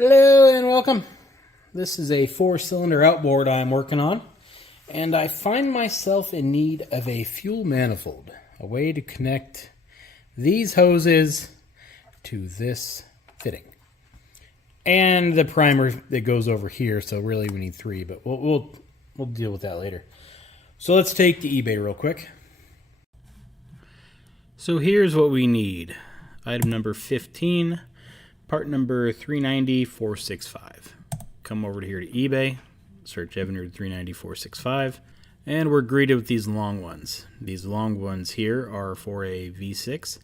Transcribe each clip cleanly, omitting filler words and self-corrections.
Hello and welcome. This is a 4-cylinder outboard I'm working on, and I find myself in need of a fuel manifold, a way to connect these hoses to this fitting. And the primer that goes over here, so really we need 3, but we'll deal with that later. So let's take to eBay real quick. So here's what we need. Item number 15. Part number 390465. Come over here to eBay, search Evinrude 390465, and we're greeted with these long ones. These long ones here are for a V6.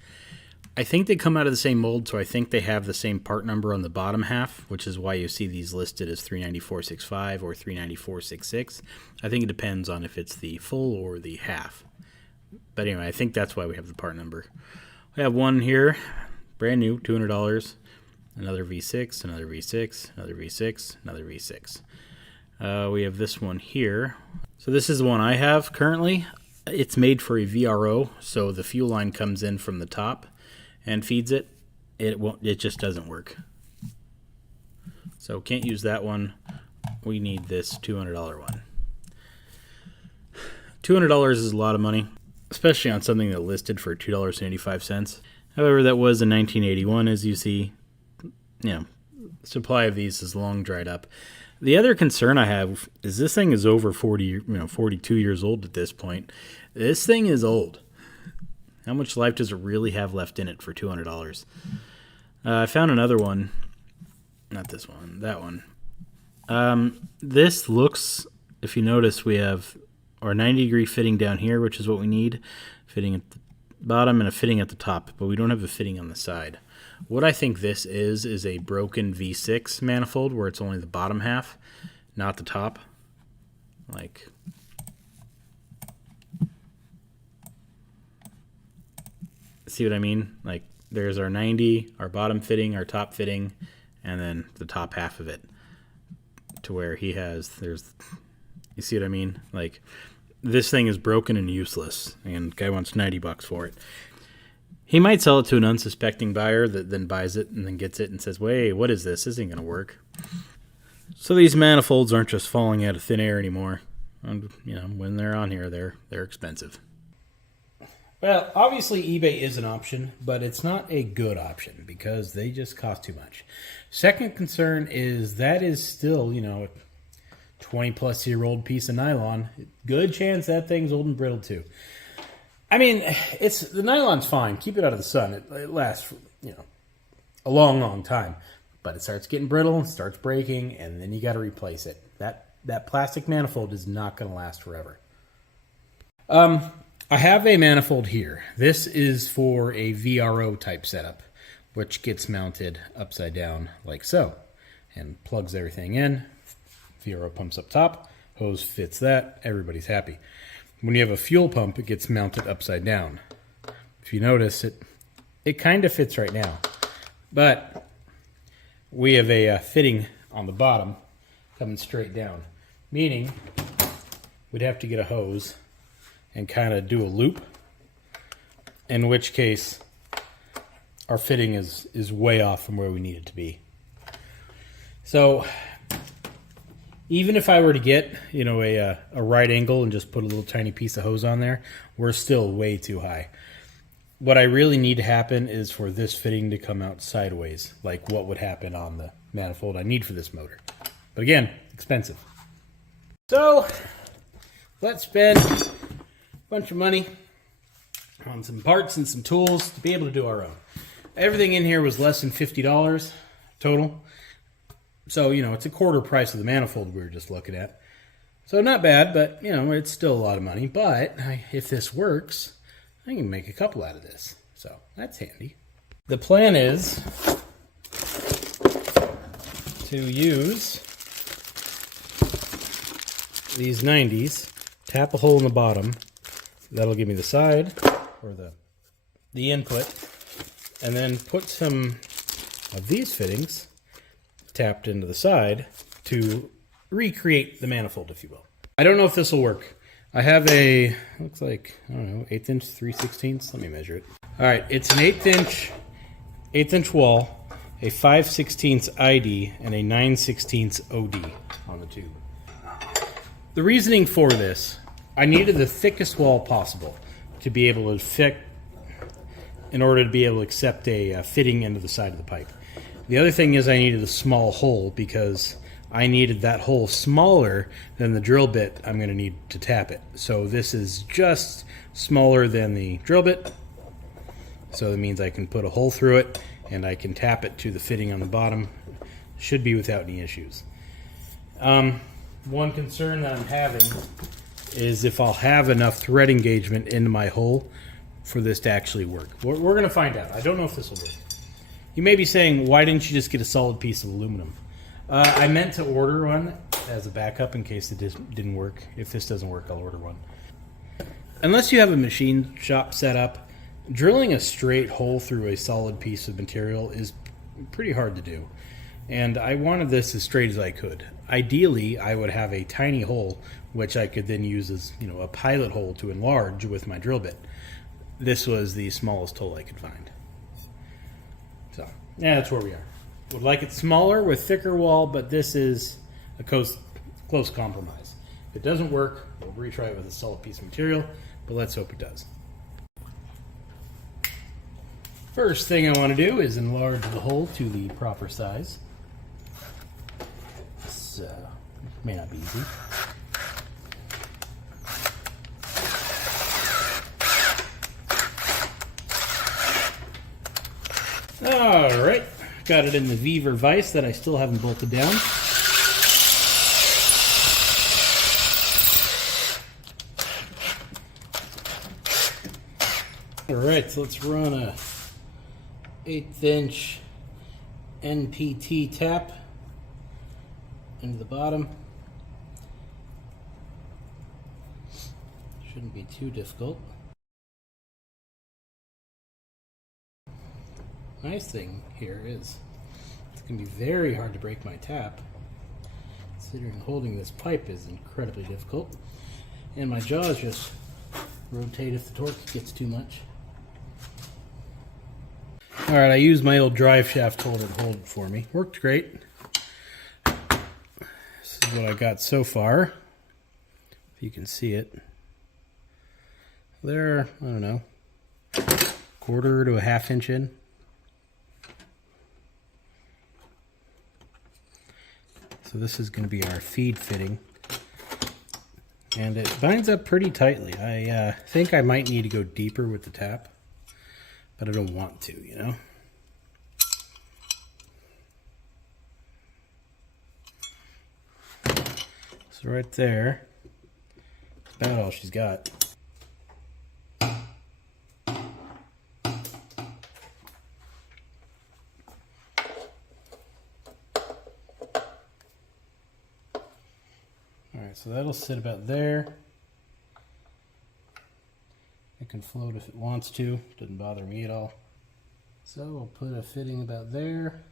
I think they come out of the same mold, so I think they have the same part number on the bottom half, which is why you see these listed as 390465 or 390466. I think it depends on if it's the full or the half. But anyway, I think that's why we have the part number. We have one here, brand new, $200. Another V6, another V6, another V6, another V6. We have this one here. So this is the one I have currently. It's made for a VRO, so the fuel line comes in from the top and feeds it. It just doesn't work. So can't use that one. We need this $200 one. $200 is a lot of money, especially on something that listed for $2.85. However, that was in 1981, as you see. Supply of these is long dried up. The other concern I have is this thing is over 42 years old at this point. This thing is old. How much life does it really have left in it for $200? I found another one. Not this one, that one. This looks, if you notice, we have our 90-degree fitting down here, which is what we need. Fitting at the bottom and a fitting at the top, but we don't have a fitting on the side. What I think this is a broken V6 manifold where it's only the bottom half, not the top. Like, see what I mean? Like, there's our 90, our bottom fitting, our top fitting, and then the top half of it to where he has, you see what I mean? Like, this thing is broken and useless, and guy wants $90 for it. He might sell it to an unsuspecting buyer that then buys it and then gets it and says, wait, what is this? This isn't going to work. So these manifolds aren't just falling out of thin air anymore. And, when they're on here, they're expensive. Well, obviously eBay is an option, but it's not a good option because they just cost too much. Second concern is that is still, a 20-plus-year-old piece of nylon. Good chance that thing's old and brittle too. I mean, the nylon's fine. Keep it out of the sun. It lasts for, a long, long time. But it starts getting brittle and starts breaking, and then you got to replace it. That plastic manifold is not going to last forever. I have a manifold here. This is for a VRO type setup, which gets mounted upside down like so, and plugs everything in. VRO pumps up top, hose fits that. Everybody's happy. When you have a fuel pump, it gets mounted upside down. If you notice, it kind of fits right now. But we have a fitting on the bottom coming straight down, meaning we'd have to get a hose and kind of do a loop, in which case our fitting is way off from where we need it to be. So even if I were to get, a right angle and just put a little tiny piece of hose on there, we're still way too high. What I really need to happen is for this fitting to come out sideways, like what would happen on the manifold I need for this motor. But again, expensive. So let's spend a bunch of money on some parts and some tools to be able to do our own. Everything in here was less than $50 total. So, it's a quarter price of the manifold we were just looking at. So not bad, but, it's still a lot of money. But if this works, I can make a couple out of this. So that's handy. The plan is to use these 90s, tap a hole in the bottom. That'll give me the side or the input. And then put some of these fittings tapped into the side to recreate the manifold, if you will. I don't know if this will work. I have looks like, 1/8 inch, 3/16. Let me measure it. All right, it's an 1/8 inch wall. a 5/16 ID and a 9/16 OD on the tube. The reasoning for this, I needed the thickest wall possible to be able to fit, in order to be able to accept a fitting into the side of the pipe. The other thing is I needed a small hole because I needed that hole smaller than the drill bit I'm going to need to tap it. So this is just smaller than the drill bit. So that means I can put a hole through it and I can tap it to the fitting on the bottom. Should be without any issues. One concern that I'm having is if I'll have enough thread engagement into my hole for this to actually work. We're going to find out. I don't know if this will work. You may be saying, why didn't you just get a solid piece of aluminum? I meant to order one as a backup in case it didn't work. If this doesn't work, I'll order one. Unless you have a machine shop set up, drilling a straight hole through a solid piece of material is pretty hard to do. And I wanted this as straight as I could. Ideally, I would have a tiny hole, which I could then use as, a pilot hole to enlarge with my drill bit. This was the smallest hole I could find. So, yeah, that's where we are. Would like it smaller with thicker wall, but this is a close compromise. If it doesn't work, we'll retry it with a solid piece of material, but let's hope it does. First thing I want to do is enlarge the hole to the proper size. This may not be easy. Alright, got it in the Weaver vise that I still haven't bolted down. Alright, so let's run a 1/8 inch NPT tap into the bottom. Shouldn't be too difficult. Nice thing here is it's going to be very hard to break my tap, considering holding this pipe is incredibly difficult, and my jaws just rotate if the torque gets too much. Alright, I used my old drive shaft holder to hold it for me. Worked great. This is what I got so far. If you can see it. They're, I don't know, 1/4 to a 1/2 inch in. So this is going to be our feed fitting. And it binds up pretty tightly. I think I might need to go deeper with the tap, but I don't want to, So right there, that's about all she's got. Alright, so that'll sit about there. It can float if it wants to, doesn't bother me at all. So we'll put a fitting about there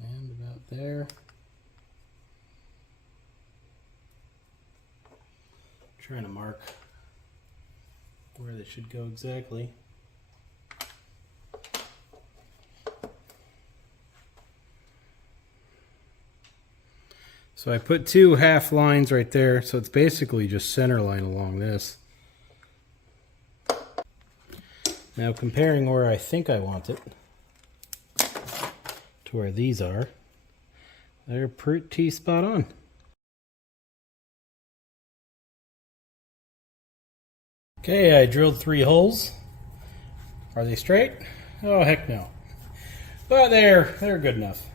and about there. Trying to mark where they should go exactly. So I put 2 half lines right there, so it's basically just center line along this. Now comparing where I think I want it to where these are, they're pretty spot on. Okay, I drilled 3 holes. Are they straight? Oh, heck no. But they're good enough.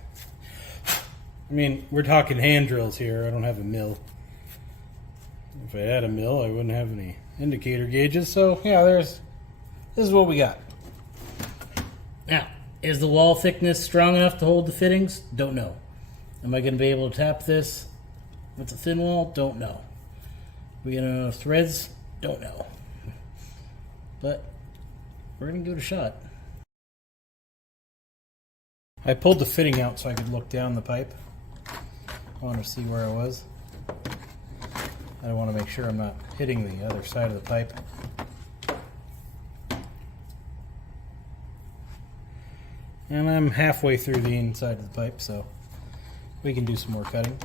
I mean, we're talking hand drills here. I don't have a mill. If I had a mill, I wouldn't have any indicator gauges. So, yeah, this is what we got. Now, is the wall thickness strong enough to hold the fittings? Don't know. Am I going to be able to tap this with a thin wall? Don't know. We going to know threads? Don't know. But we're going to give it a shot. I pulled the fitting out so I could look down the pipe. I want to see where I was. I want to make sure I'm not hitting the other side of the pipe. And I'm halfway through the inside of the pipe, so we can do some more cutting.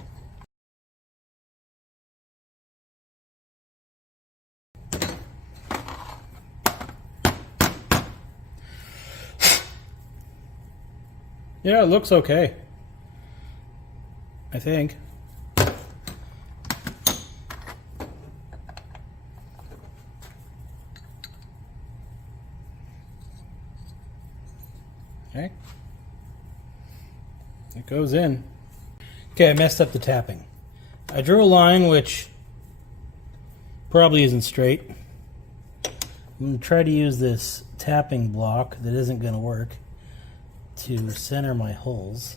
Yeah, it looks okay, I think. Okay. It goes in. Okay, I messed up the tapping. I drew a line which probably isn't straight. I'm going to try to use this tapping block that isn't going to work to center my holes.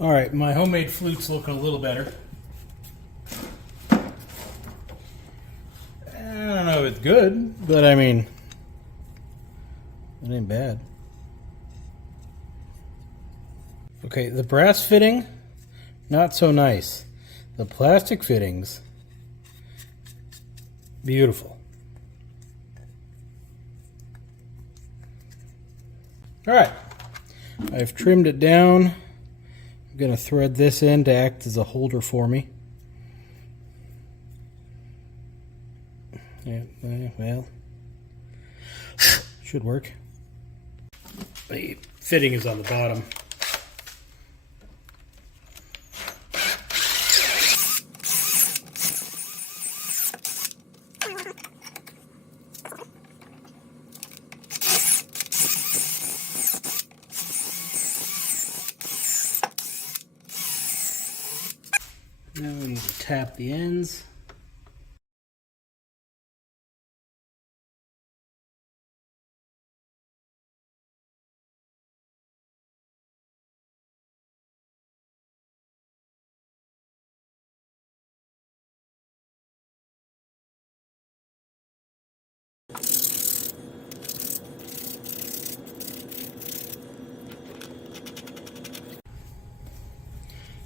Alright, my homemade flute's looking a little better. I don't know if it's good, but I mean, it ain't bad. Okay, the brass fitting, not so nice. The plastic fittings, beautiful. Alright, I've trimmed it down. I'm going to thread this in to act as a holder for me. Yeah, well, should work. The fitting is on the bottom. Now we need to tap the ends.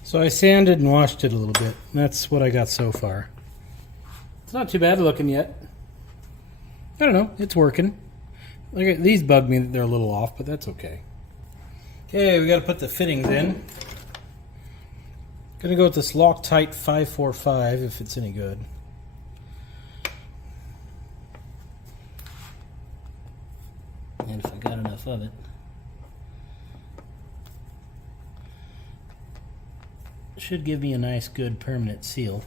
So I sanded and washed it a little bit. That's what I got so far. It's not too bad looking yet. I don't know, it's working. These bug me that they're a little off, but that's okay. Okay, we got to put the fittings in. Gonna go with this Loctite 545 if it's any good. And if I got enough of it. Should give me a nice good permanent seal.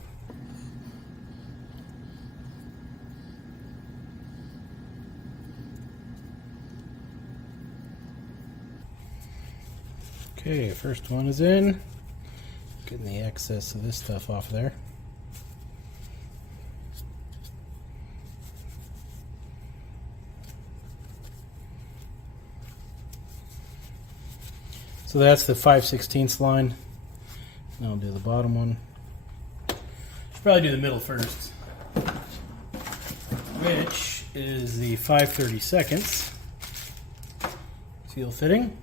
Okay, first one is in. Getting the excess of this stuff off there. So that's the 5/16 line. Now I'll do the bottom one. Should probably do the middle first, which is the 5/32 seal fitting.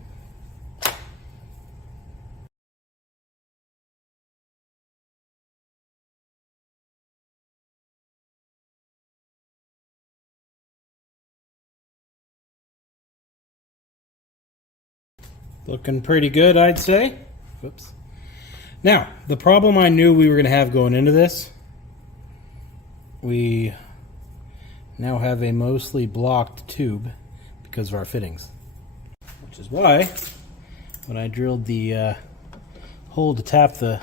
Looking pretty good, I'd say. Whoops. Now, the problem I knew we were going to have going into this, we now have a mostly blocked tube because of our fittings. Which is why, when I drilled the hole to tap the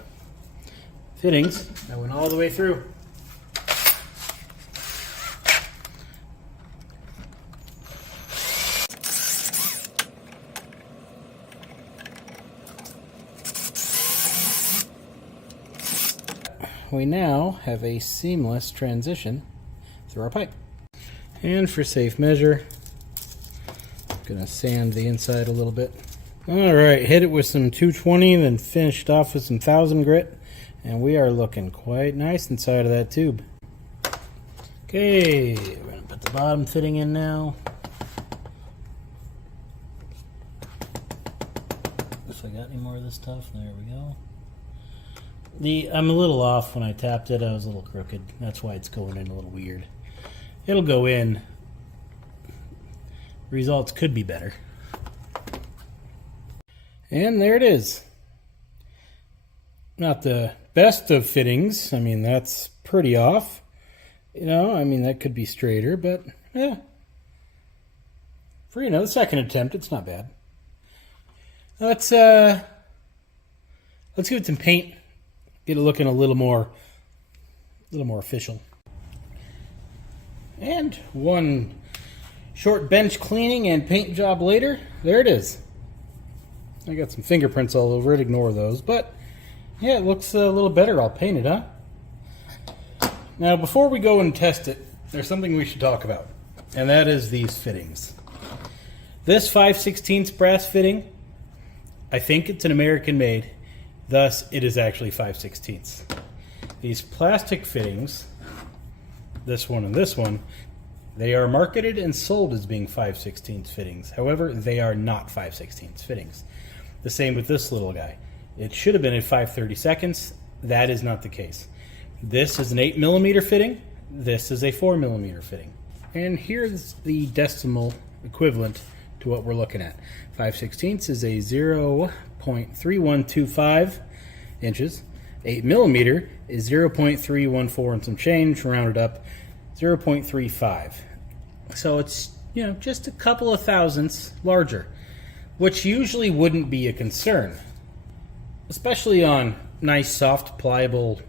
fittings, I went all the way through. We now have a seamless transition through our pipe. And for safe measure, I'm gonna sand the inside a little bit. Alright, hit it with some 220, then finished off with some 1000 grit, and we are looking quite nice inside of that tube. Okay, we're gonna put the bottom fitting in now. If I got any more of this stuff, there we go. I'm a little off when I tapped it. I was a little crooked. That's why it's going in a little weird. It'll go in. Results could be better. And there it is. Not the best of fittings. I mean, that's pretty off. You know, I mean, that could be straighter, but yeah. For, you know, the second attempt, it's not bad. Let's give it some paint. Get it looking a little more official. And one short bench cleaning and paint job later, there it is. I got some fingerprints all over it, ignore those, but yeah, it looks a little better. I'll paint it, huh? Now, before we go and test it, there's something we should talk about, and that is these fittings. This 5/16 brass fitting, I think it's an American made, thus it is actually 5/16. These plastic fittings, this one and this one, they are marketed and sold as being 5/16 fittings. However, they are not 5/16 fittings. The same with this little guy. It should have been at 5/32. That is not the case. This is an 8mm fitting. This is a 4mm fitting. And here's the decimal equivalent to what we're looking at. 5/16 is a 0.3125 inches. 8mm is 0.314 and some change, rounded up, 0.35. So it's, you know, just a couple of thousandths larger, which usually wouldn't be a concern, especially on nice, soft, pliable,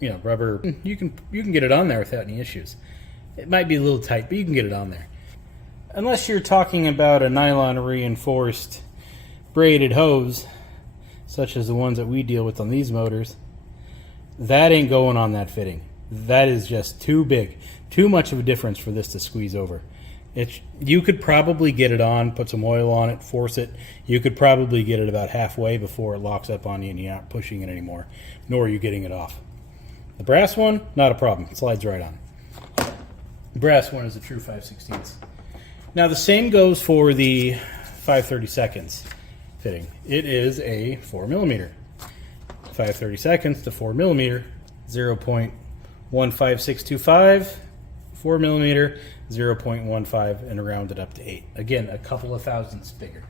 you know, rubber. You can get it on there without any issues. It might be a little tight, but you can get it on there. Unless you're talking about a nylon reinforced braided hose, such as the ones that we deal with on these motors, that ain't going on that fitting. That is just too big, too much of a difference for this to squeeze over. You could probably get it on, put some oil on it, force it. You could probably get it about halfway before it locks up on you and you're not pushing it anymore, nor are you getting it off. The brass one, not a problem. It slides right on. The brass one is a true 5/16. Now the same goes for the 5/32 fitting. It is a 4mm. 5/32 to 4mm, 0.15625. 4mm, 0.15, and rounded up to 8. Again, a couple of thousandths bigger.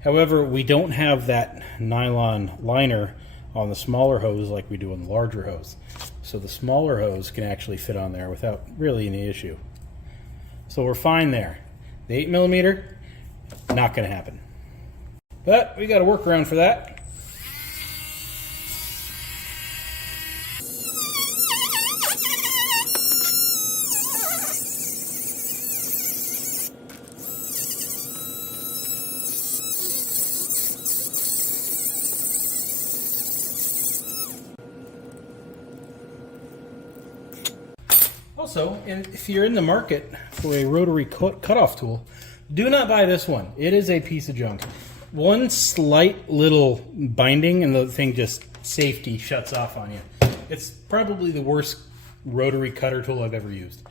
However, we don't have that nylon liner on the smaller hose like we do on the larger hose. So the smaller hose can actually fit on there without really any issue. So we're fine there. The 8mm, not going to happen. But we got a workaround for that. Also, if you're in the market for a rotary cutoff tool, do not buy this one. It is a piece of junk. One slight little binding and the thing just safety shuts off on you. It's probably the worst rotary cutter tool I've ever used.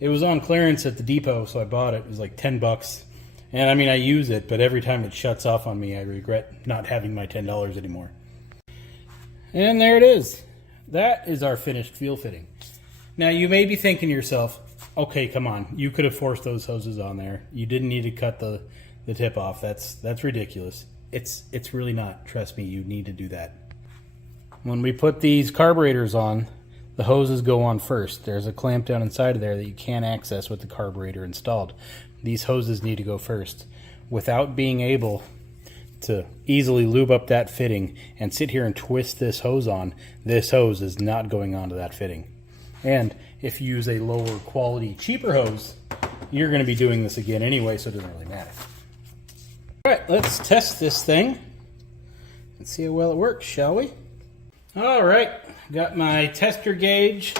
It was on clearance at the depot, so I bought it. It was like 10 bucks. And I mean, I use it, but every time it shuts off on me, I regret not having my $10 anymore. And there it is. That is our finished fuel fitting. Now, you may be thinking to yourself, okay, come on. You could have forced those hoses on there. You didn't need to cut the tip off. That's ridiculous. It's really not. Trust me, you need to do that. When we put these carburetors on, the hoses go on first. There's a clamp down inside of there that you can't access with the carburetor installed. These hoses need to go first. Without being able to easily lube up that fitting and sit here and twist this hose on, this hose is not going onto that fitting. And if you use a lower quality, cheaper hose, you're going to be doing this again anyway, so it doesn't really matter. All right, let's test this thing and see how well it works, shall we? All right, got my tester gauge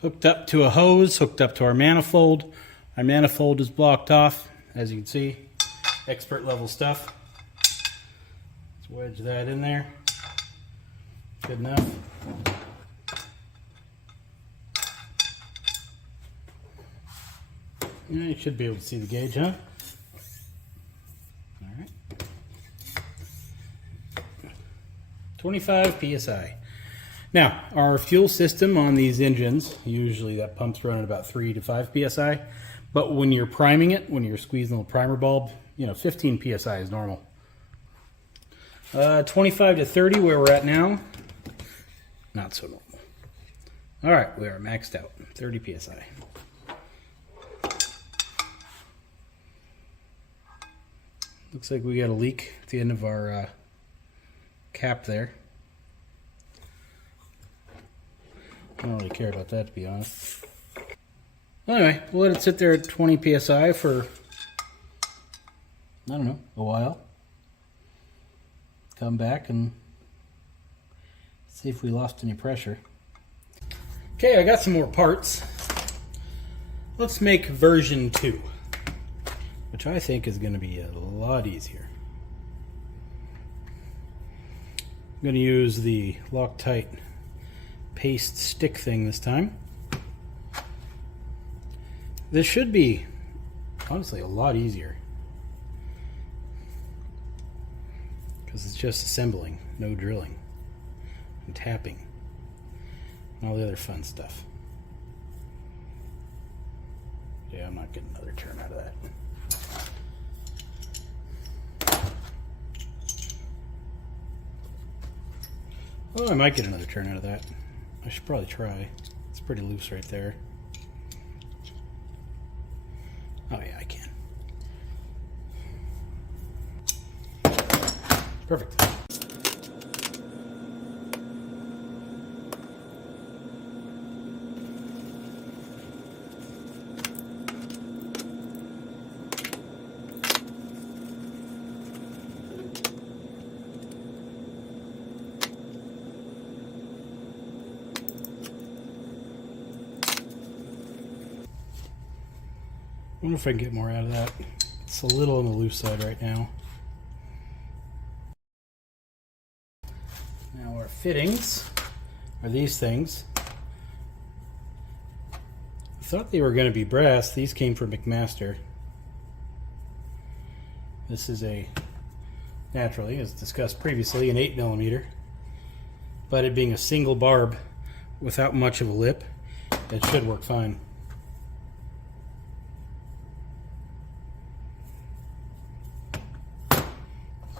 hooked up to a hose, hooked up to our manifold. Our manifold is blocked off, as you can see, expert level stuff. Let's wedge that in there. Good enough. Yeah, you should be able to see the gauge, huh? All right. 25 psi. Now, our fuel system on these engines, usually that pump's running about 3 to 5 psi. But when you're priming it, when you're squeezing the primer bulb, 15 psi is normal. 25 to 30 where we're at now. Not so normal. All right, we are maxed out. 30 psi. Looks like we got a leak at the end of our cap there. I don't really care about that, to be honest. Anyway, we'll let it sit there at 20 psi for, I don't know, a while. Come back and see if we lost any pressure. Okay, I got some more parts. Let's make version 2, which I think is going to be a lot easier. I'm going to use the Loctite paste stick thing this time. This should be, honestly, a lot easier. Because it's just assembling, no drilling, and tapping, and all the other fun stuff. Yeah, I'm not getting another turn out of that. Oh, I might get another turn out of that. I should probably try. It's pretty loose right there. Oh yeah, I can. Perfect. I wonder if I can get more out of that. It's a little on the loose side right now. Now our fittings are these things. I thought they were going to be brass. These came from McMaster. This is naturally, as discussed previously, an 8mm. But it being a single barb without much of a lip, it should work fine.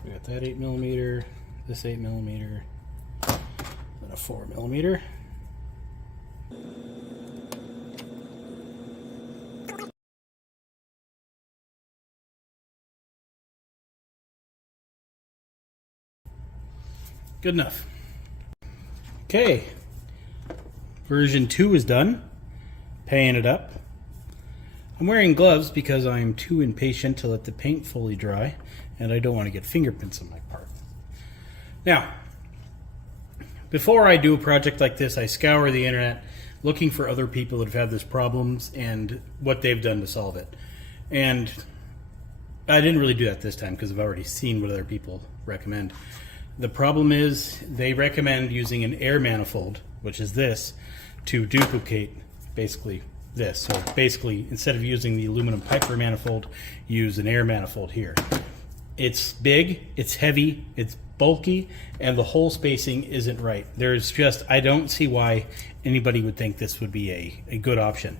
We got that 8mm, this 8mm, then a 4mm. Good enough. Okay, version 2 is done. Paying it up. I'm wearing gloves because I'm too impatient to let the paint fully dry, and I don't want to get fingerprints on my part. Now, before I do a project like this, I scour the internet looking for other people that have had this problems and what they've done to solve it. And I didn't really do that this time because I've already seen what other people recommend. The problem is they recommend using an air manifold, which is this, to duplicate basically this. So basically, instead of using the aluminum Piper manifold, use an air manifold here. It's big, it's heavy, it's bulky, and the hole spacing isn't right. There's just, I don't see why anybody would think this would be a good option.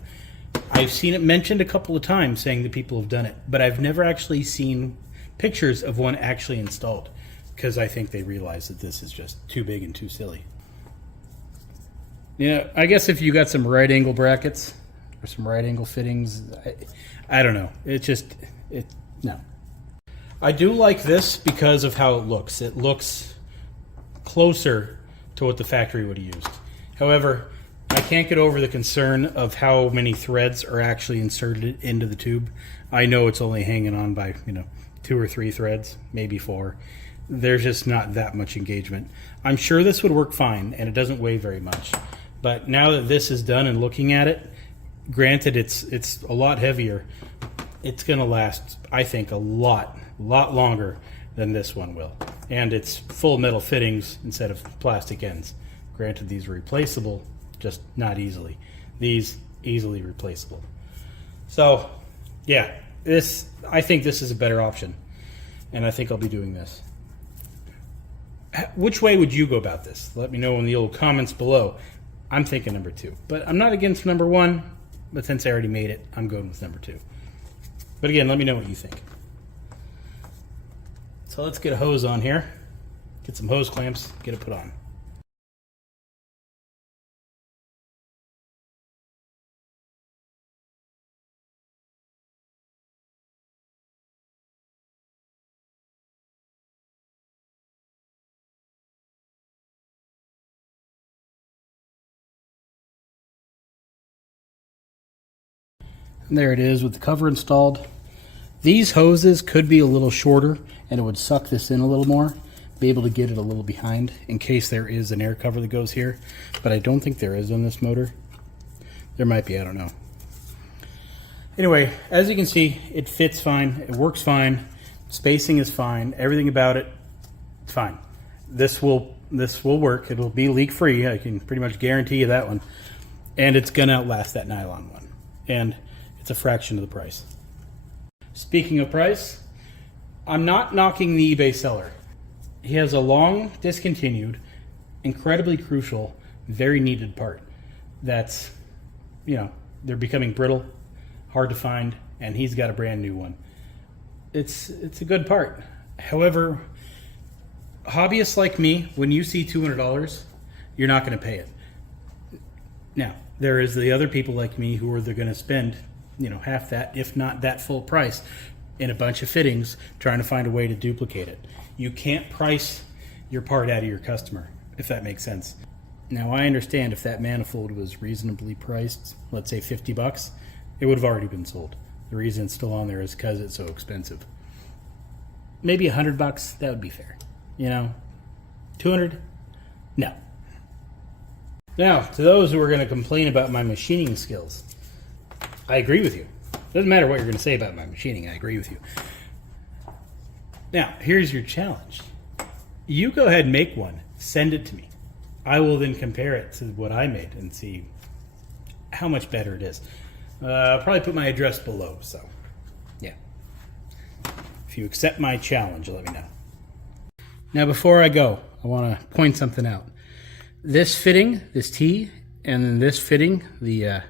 I've seen it mentioned a couple of times saying that people have done it, but I've never actually seen pictures of one actually installed, because I think they realize that this is just too big and too silly. Yeah, I guess if you got some right angle brackets or some right angle fittings, I don't know. No. I do like this because of how it looks. It looks closer to what the factory would have used. However, I can't get over the concern of how many threads are actually inserted into the tube. I know it's only hanging on by, 2 or 3 threads, maybe 4. There's just not that much engagement. I'm sure this would work fine, and it doesn't weigh very much. But now that this is done and looking at it, granted it's a lot heavier, it's going to last, I think, a lot longer than this one will. And it's full metal fittings instead of plastic ends. Granted, these are replaceable, just not easily. These easily replaceable. So, yeah, I think this is a better option, and I think I'll be doing this. Which way would you go about this? Let me know in the old comments below. I'm thinking number 2, but I'm not against number 1, but since I already made it, I'm going with number 2. But again, let me know what you think. So let's get a hose on here. get some hose clamps, get it put on. And there it is with the cover installed. These hoses could be a little shorter and it would suck this in a little more, be able to get it a little behind in case there is an air cover that goes here, but I don't think there is on this motor. There might be, I don't know. Anyway, as you can see, it fits fine, it works fine, spacing is fine, everything about it, it's fine. This will work, it'll be leak free, I can pretty much guarantee you that one, and it's gonna outlast that nylon one, and it's a fraction of the price. Speaking of price, I'm not knocking the eBay seller. He has a long discontinued, incredibly crucial, very needed part that's, you know, they're becoming brittle, hard to find, and he's got a brand new one. It's a good part. However, hobbyists like me, when you see $200, you're not going to pay it. Now, there is the other people like me who are going to spend, you know, half that, if not that full price, in a bunch of fittings, trying to find a way to duplicate it. You can't price your part out of your customer, if that makes sense. Now, I understand if that manifold was reasonably priced, let's say 50 bucks, it would have already been sold. The reason it's still on there is because it's so expensive. Maybe 100 bucks, that would be fair. You know, 200? No. Now, to those who are going to complain about my machining skills, I agree with you. Doesn't matter what you're going to say about my machining, I agree with you. Now, here's your challenge. You go ahead and make one, send it to me. I will then compare it to what I made and see how much better it is. I'll probably put my address below, so yeah. If you accept my challenge, let me know. Now, before I go, I want to point something out. This fitting, this T, and then this fitting, the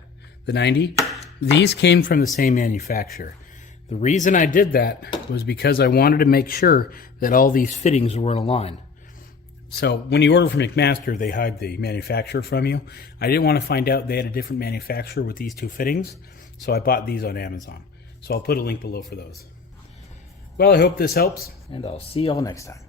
90, these came from the same manufacturer. The reason I did that was because I wanted to make sure that all these fittings were in a line. So when you order from McMaster, they hide the manufacturer from you. I didn't want to find out they had a different manufacturer with these two fittings, so I bought these on Amazon. So I'll put a link below for those. Well, I hope this helps, and I'll see you all next time.